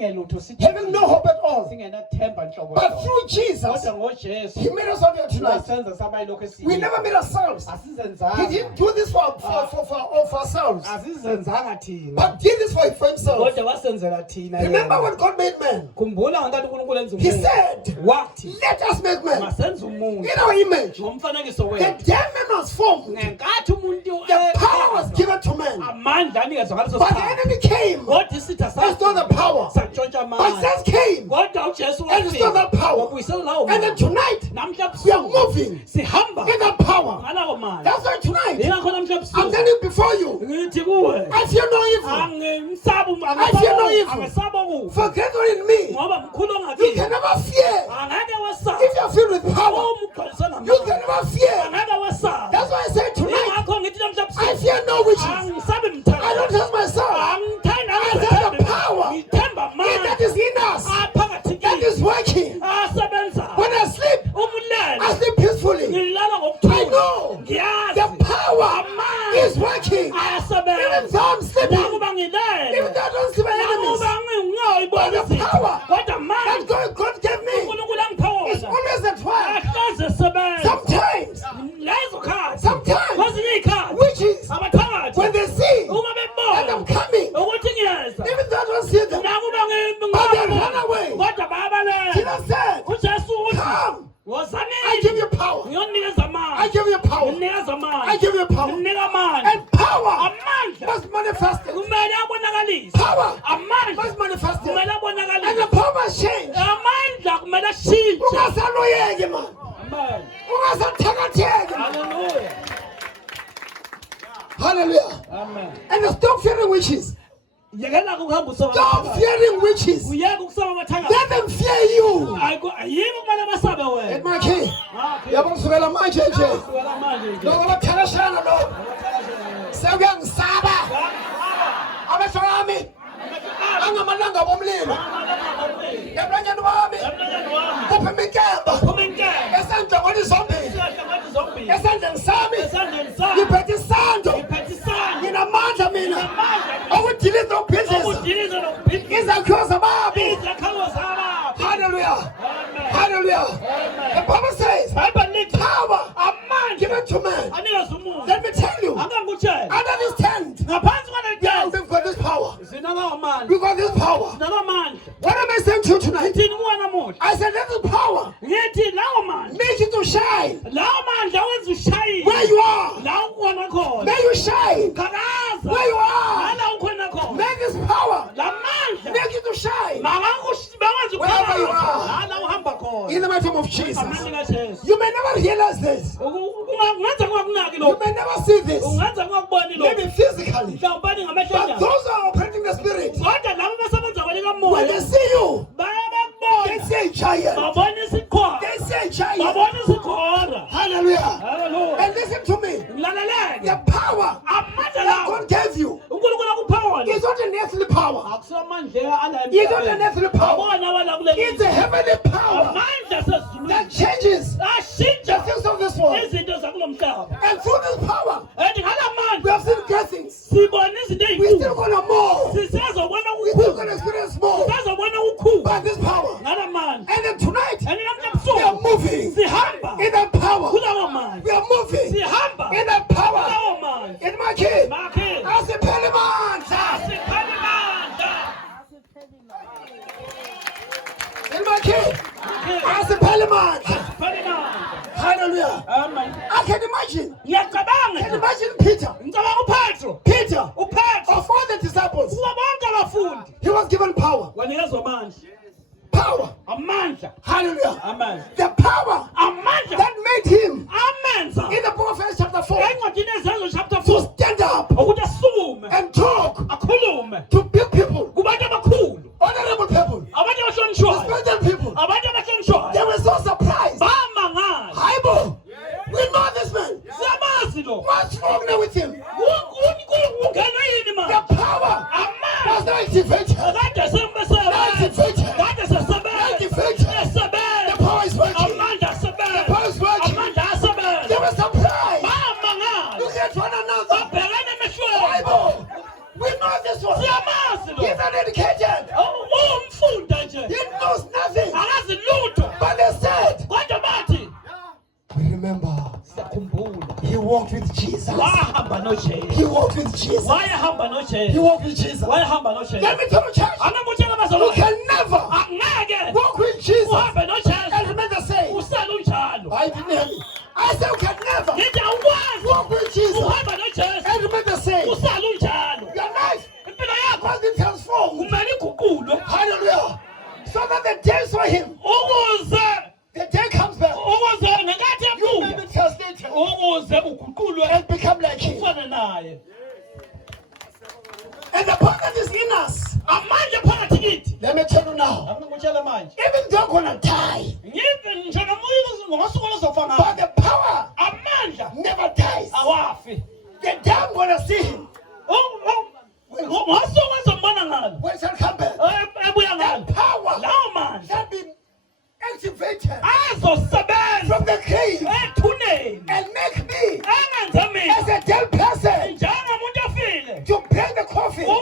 having no hope at all. But through Jesus, He made us out here tonight. We never made ourselves. He didn't do this for ourselves, but did this for Himself. Remember when God made man? He said, let us make man in our image. The day man was formed, the power was given to man. But the enemy came and stole the power. But sense came and stole the power. And then tonight, we are moving in that power. That's why tonight, I'm telling before you, I fear no evil. I fear no evil. For greater in me, you can never fear. If you are filled with power, you can never fear. That's why I say tonight, I fear no witches. I don't trust myself. I have the power that is in us, that is working. When I sleep peacefully. I know the power is working. Even though I'm sleeping, even though I don't see my enemies, but the power that God gave me is always at work. Sometimes, witches, when they see that I'm coming, even though I don't see them, but they run away. Jesus said, come. I give you power. I give you power. I give you power. And power must manifest it. Power must manifest it. And the power must change. Hallelujah. Hallelujah. Amen. And stop fearing witches. Stop fearing witches. Let them fear you. At my key. You want to wear my JJ. No one can share the Lord. Seven Saba. I'm a Salami. I'm a Malanga Bomlin. You're bringing Wami. Open me camp. Yes, I'm the only zombie. Yes, I'm the Sami. You better sound. In a mantamina. I would delete no business. It's a cross of Hallelujah. Hallelujah. The Bible says, power given to man. Let me tell you, under this tent, we've got this power. We've got this power. What am I saying to you tonight? I said, let this power make you to shine. Where you are, may you shine. Where you are, make this power make you to shine. Wherever you are, in the mighty name of Jesus. You may never realize this. You may never see this. Maybe physically. But those who are operating the spirit, when they see you, they say giant. They say giant. Hallelujah. And listen to me. The power that God gave you is not an earthly power. It's not an earthly power. It's a heavenly power that changes the things of this world. And through this power, we have seen great things. We still want to more. We still going to experience more. By this power. And then tonight, we are moving in that power. We are moving in that power. In my kid, as a Peliman. In my kid, as a Peliman. Hallelujah. I can imagine. Peter, of all the disciples, he was given power. Power. Hallelujah. Amen. The power that made him in the book of Acts chapter 4 to stand up and talk to big people, honorable people, respected people. They were so surprised. Bible, we know this man. What's wrong now with him? The power was not activated. The power is working. The power is working. They were surprised. He walked with Jesus. Let me tell you, church, you can never walk with Jesus and remain the same. I didn't hear me. I said you can never walk with Jesus and remain the same. Your life must be transformed. Hallelujah. So that the day saw him, the day comes back, you may be translated and become like him. And the part that is in us, let me tell you now, even though I'm gonna die, but the power never dies. The day I'm gonna see him, when shall come back, that power shall be activated from the grave and make me as a dead person to break the coffin and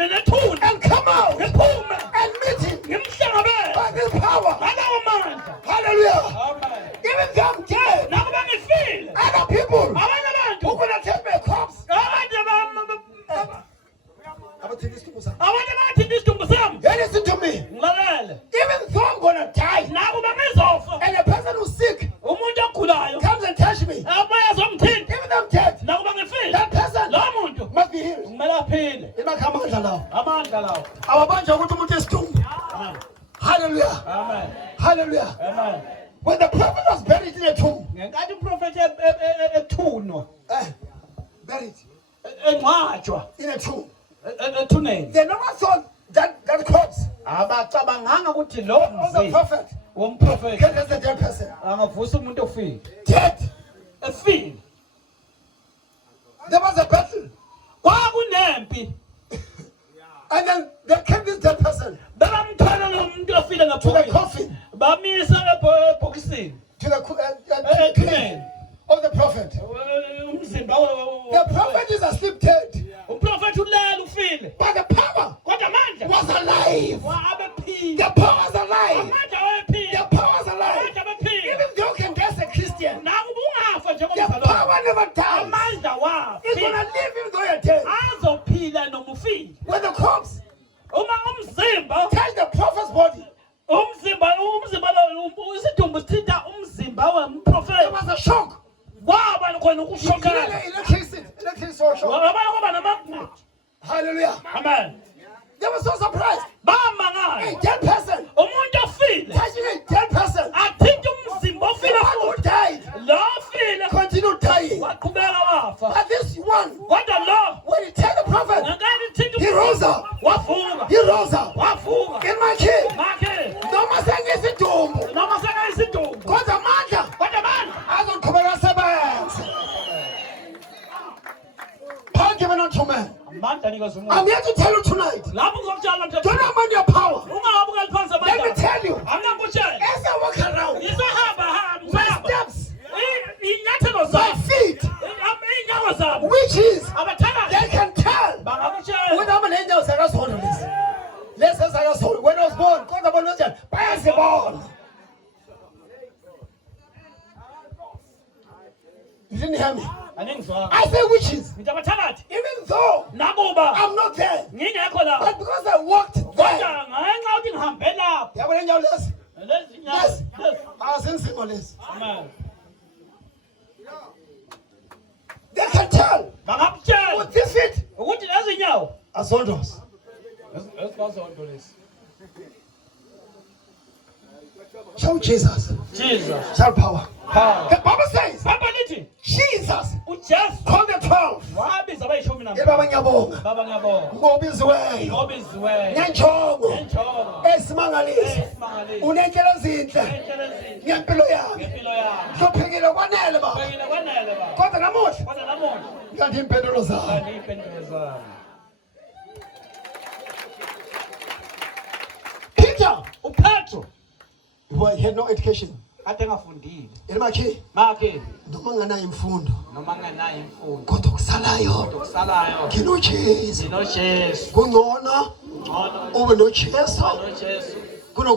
the tomb and come out and meet him by this power. Hallelujah. Even though I'm dead, other people who are going to take my corpse. Listen to me. Even though I'm going to die, and the person who's sick comes and touch me, even though I'm dead, that person must be healed. Hallelujah. Amen. Hallelujah. Amen. When the prophet was buried in a tomb, buried in a tomb, they never thought that corpse of the prophet can as a dead person. Dead. There was a battle. And then they kept this dead person to the coffin to the of the prophet. The prophet is asleep dead, but the power was alive. The power is alive. The power is alive. Even though you can dance a Christian, the power never dies. It's going to live even though you're dead. When the corpse touch the prophet's body, there was a shock. Electricity shock. Hallelujah. Amen. They were so surprised. A dead person touching a dead person. The one who died continued dying. But this one, when he told the prophet, he rose up. He rose up. In my kid. No more saying it's a tomb. God the man. I don't come around sabbath. Power given unto man. I'm here to tell you tonight. Don't mind your power. Let me tell you. As I walk around, my steps, my feet, witches, they can tell when I'm an angel. Let's say when I was born, I was born. You didn't hear me. I say witches. Even though I'm not there, but because I walked there. Yes. I was in symbolism. They can tell. With this feet. As soldiers. Shout Jesus. Shout power. The Bible says Jesus called the 12. Peter, he had no education. Elimaki noma nganayo imfundo kodwa kusalayo ngino Jesu kungcono ube no Jesu kuno